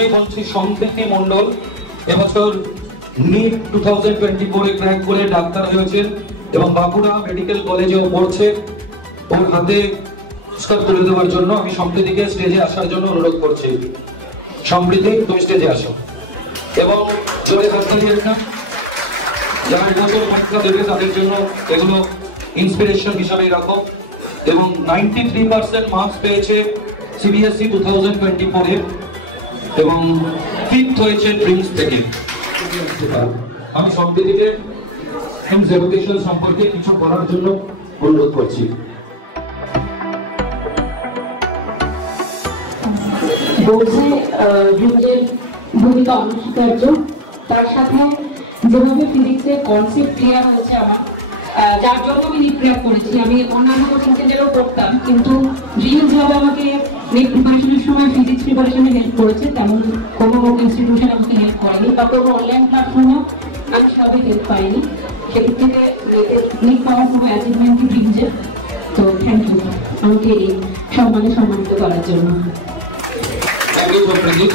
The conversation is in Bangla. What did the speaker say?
প্রথমেই বলছি সম্প্রীতি মণ্ডল এবছর নিট 2024 ক্র্যাক করে ডাক্তার হয়েছেন এবং বাঁকুড়া মেডিকেল কলেজেও পড়ছে। ওর হাতে পুরস্কার তুলে দেওয়ার জন্য আমি সম্প্রীতিকে স্টেজে আসার জন্য অনুরোধ করছি। সম্প্রীতি, তুমি স্টেজে আসো এবং জোরে হাততালি একটা। যারা এবছর পরীক্ষা দেবে তাদের জন্য এগুলো ইন্সপিরেশন হিসাবে রাখো। এবং 93% মার্কস পেয়েছে সিবিএসই 2024-এ এবং 5th হয়েছে ড্রিমস থেকে। আমি সম্প্রীতিকে এডুকেশন সম্পর্কে কিছু বলার জন্য অনুরোধ করছি। বলছে যুগের ভূমিকা অনস্বীকার্য, তার সাথে যেভাবে ফিজিক্সের কনসেপ্ট ক্লিয়ার হয়েছে আমার, যার জন্য আমি নিট ক্র্যাক করেছি। আমি অন্যান্য কোচিং সেন্টারেও পড়তাম, কিন্তু ড্রিমস ভাবে আমাকে নেট প্রিপারেশনের সময় ফিজিক্স প্রিপারেশনে হেল্প করেছে, তেমন কোনো ইনস্টিটিউশন আমাকে হেল্প করেনি বা কোনো অনলাইন প্ল্যাটফর্মেও আমি স্বাভাবিক হেল্প পাইনি। সেদিক থেকে নিট পাওয়ার কোনো অ্যাচিভমেন্টই ড্রিমসের। তো থ্যাংক ইউ আমাকে এই সম্মানিত করার জন্য। Thank you.